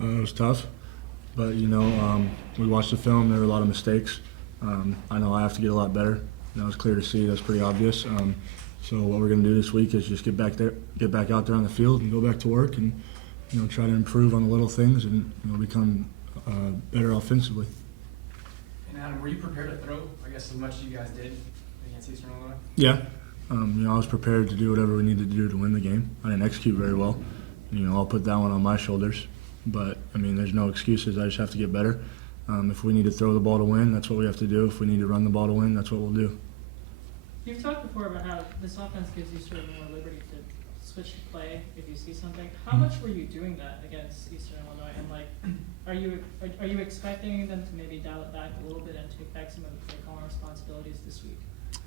It was tough, but we watched the film. There were a lot of mistakes. I know I have to get a lot better. That was clear to see. That's pretty obvious. So what we're going to do this week is just get back out there on the field, and go back to work, and try to improve on the little things, and become better offensively. And Adam, were you prepared to throw, I guess, as much as you guys did against Eastern Illinois? Yeah. I was prepared to do whatever we needed to do to win the game. I didn't execute very well. I'll put that one on my shoulders. But, there's no excuses. I just have to get better. If we need to throw the ball to win, that's what we have to do. If we need to run the ball to win, that's what we'll do. You've talked before about how this offense gives you sort of more liberty to switch to play if you see something. How much were you doing that against Eastern Illinois? And are you expecting them to maybe dial it back a little bit and take back some of the play calling responsibilities this week?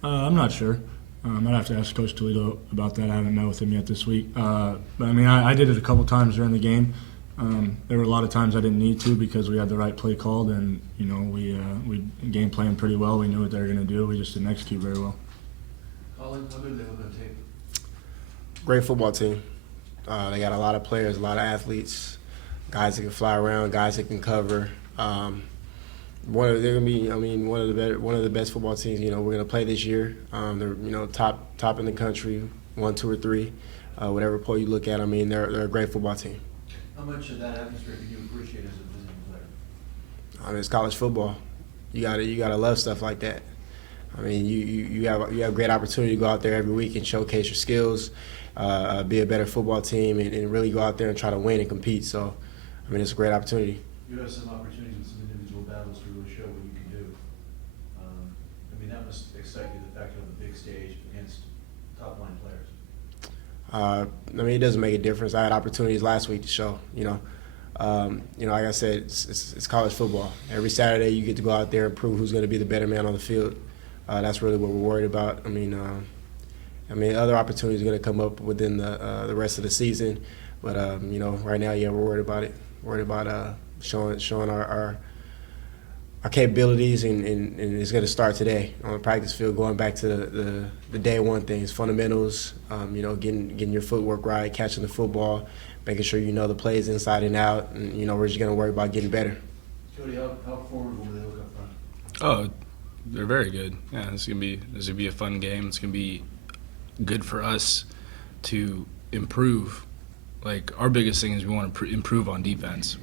I'm not sure. I'd have to ask Coach Toledo about that. I haven't met with him yet this week. But I did it a couple times during the game. There were a lot of times I didn't need to because we had the right play called, and we game planned pretty well. We knew what they were going to do. We just didn't execute very well. Colin, how good are they look on tape? Great football team. They got a lot of players, a lot of athletes, guys that can fly around, guys that can cover. They're gonna be, one of the best football teams. We're gonna play this year. They're top in the country, 1, 2, or 3, whatever poll you look at. They're a great football team. How much of that atmosphere do you appreciate as a visiting player? It's college football. You gotta love stuff like that. You have great opportunity to go out there every week and showcase your skills, be a better football team, and really go out there and try to win and compete. So, it's a great opportunity. You have some opportunities with some individual battles to really show what you can do. That must excite you, the fact you have a big stage against top-line players. It doesn't make a difference. I had opportunities last week to show. Like I said, it's college football. Every Saturday you get to go out there and prove who's going to be the better man on the field. That's really what we're worried about. Other opportunities are going to come up within the rest of the season, but right now, we're worried about it. Worried about showing our capabilities, and it's going to start today on the practice field. Going back to the day one things, fundamentals. Getting your footwork right, catching the football, making sure the plays inside and out, and we're just going to worry about getting better. Cody, how formidable do they look up front? Oh, they're very good. Yeah, this is gonna be a fun game. It's gonna be good for us to improve. Like, our biggest thing is we want to improve on defense.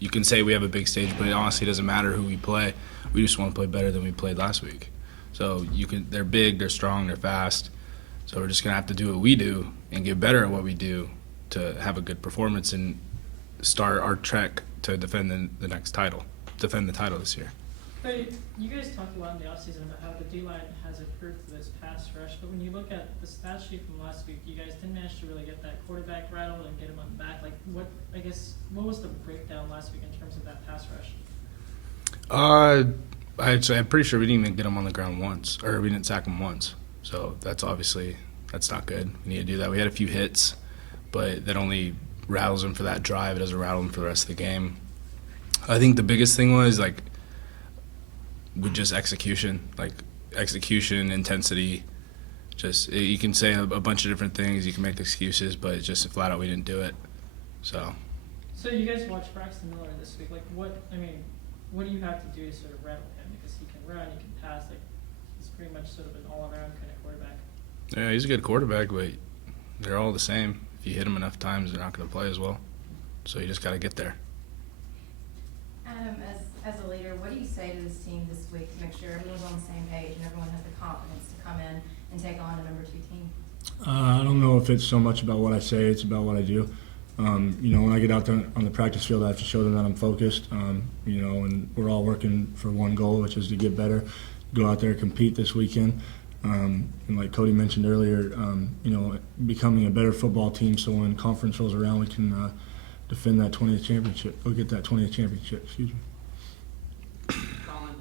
You can say we have a big stage, but it honestly doesn't matter who we play. We just want to play better than we played last week. So they're big, they're strong, they're fast. So we're just gonna have to do what we do and get better at what we do to have a good performance and start our trek to defend the title this year. But you guys talked a lot in the offseason about how the D-line has improved for this pass rush, but when you look at the stat sheet from last week, you guys didn't manage to really get that quarterback rattled and get him on the back. What was the breakdown last week in terms of that pass rush? I'm pretty sure we didn't even get him on the ground once, or we didn't sack him once. So that's not good. We need to do that. We had a few hits, but that only rattles him for that drive. It doesn't rattle him for the rest of the game. I think the biggest thing was with just execution, intensity. You can say a bunch of different things. You can make excuses, but it's just flat out we didn't do it. So you guys watched Braxton Miller this week. What do you have to do to sort of rattle him? Because he can run, he can pass. He's pretty much sort of an all-around kind of quarterback. Yeah, he's a good quarterback, but they're all the same. If you hit them enough times, they're not going to play as well. So you just got to get there. Adam, as a leader, what do you say to this team this week to make sure everyone's on the same page and everyone has the confidence to come in and take on a number 2 team? I don't know if it's so much about what I say, it's about what I do. When I get out there on the practice field, I have to show them that I'm focused, and we're all working for one goal, which is to get better, go out there and compete this weekend. And like Cody mentioned earlier, becoming a better football team so when conference rolls around, we can defend that 20th championship, or get that 20th championship, excuse me. Colin,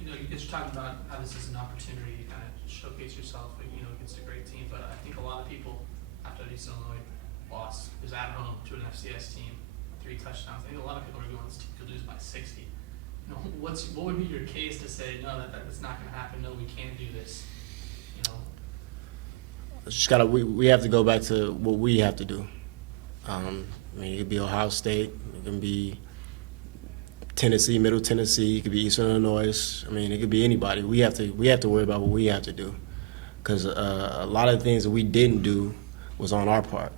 you guys are talking about how this is an opportunity to kind of showcase yourself, against a great team. But I think a lot of people, after the East Illinois loss, is at home to an FCS team, 3 touchdowns. I think a lot of people are going, this team could lose by 60. What would be your case to say, no, that's not going to happen. No, we can't do this. We have to go back to what we have to do. I mean, it could be Ohio State, it can be Tennessee, Middle Tennessee, it could be Eastern Illinois. I mean, it could be anybody. We have to worry about what we have to do, because a lot of the things that we didn't do was on our part.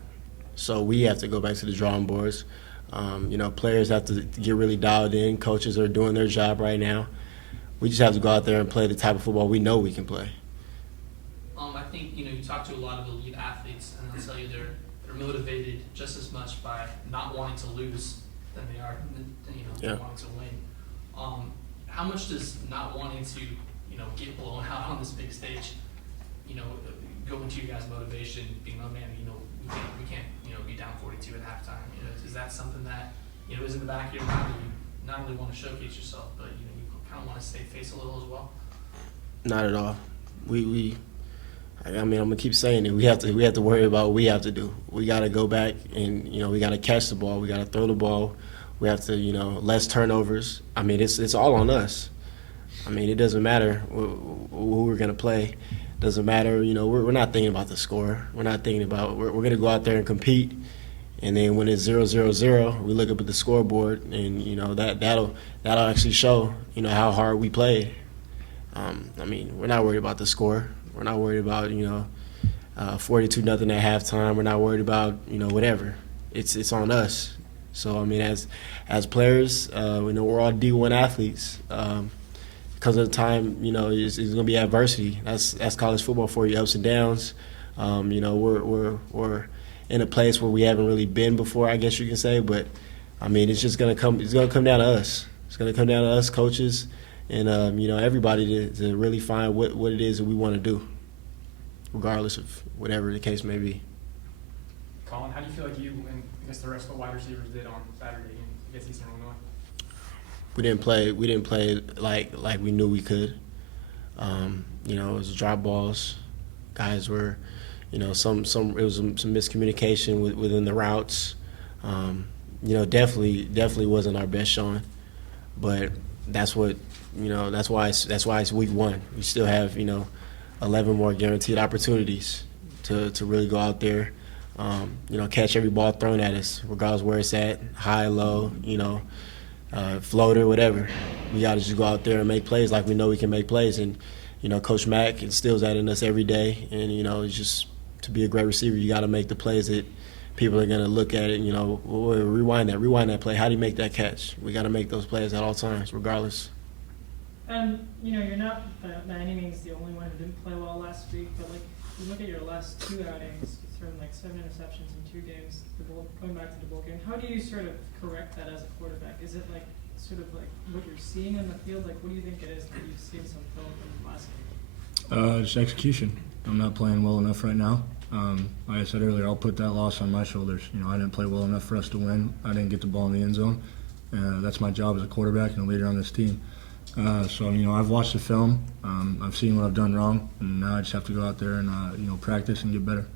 So we have to go back to the drawing boards. Players have to get really dialed in. Coaches are doing their job right now. We just have to go out there and play the type of football we know we can play. I think you talk to a lot of elite athletes, and they'll tell you they're motivated just as much by not wanting to lose than they are, wanting to win. How much does not wanting to get blown out on this big stage, go into your guys' motivation, being, oh man, we can't be down 42 at halftime. Is that something that is in the back of your mind that you not only want to showcase yourself, but you kind of want to save face a little as well? Not at all. I'm gonna keep saying it. We have to worry about what we have to do. We got to go back and we got to catch the ball. We got to throw the ball. We have to less turnovers. I mean, it's all on us. I mean, it doesn't matter who we're gonna play. It doesn't matter. We're not thinking about the score. We're not thinking about. We're gonna go out there and compete. And then when it's 0-0-0, we look up at the scoreboard, and that'll actually show how hard we played. We're not worried about the score. We're not worried about 42-0 at halftime. We're not worried about whatever. It's on us. So as players, we know we're all D1 athletes. Because of the time, it's going to be adversity. That's college football for you, ups and downs. We're in a place where we haven't really been before, I guess you can say. But it's just going to come. It's going to come down to us. It's going to come down to us, coaches, and everybody to really find what it is that we want to do, regardless of whatever the case may be. Colin, how do you feel like you and I guess the rest of the wide receivers did on Saturday against Eastern Illinois? We didn't play like we knew we could. It was drop balls. Guys were, it was some miscommunication within the routes. Definitely wasn't our best showing, but that's what that's why it's week one. We still have 11 more guaranteed opportunities to really go out there, catch every ball thrown at us, regardless where it's at, high, low, floater, whatever. We got to just go out there and make plays like we know we can make plays. And, Coach Mack instills that in us every day. And, it's just to be a great receiver, you got to make the plays that people are going to look at it, rewind that play. How do you make that catch? We got to make those plays at all times, regardless. And, you're not by any means the only one who didn't play well last week, but, if you look at your last two outings, you thrown 7 interceptions in 2 games, going back to the bowl game. How do you sort of correct that as a quarterback? Is it sort of what you're seeing in the field? What do you think it is that you've seen some film from last game? Just execution. I'm not playing well enough right now. Like I said earlier, I'll put that loss on my shoulders. I didn't play well enough for us to win. I didn't get the ball in the end zone. That's my job as a quarterback and a leader on this team. So I've watched the film. I've seen what I've done wrong, and now I just have to go out there and practice and get better.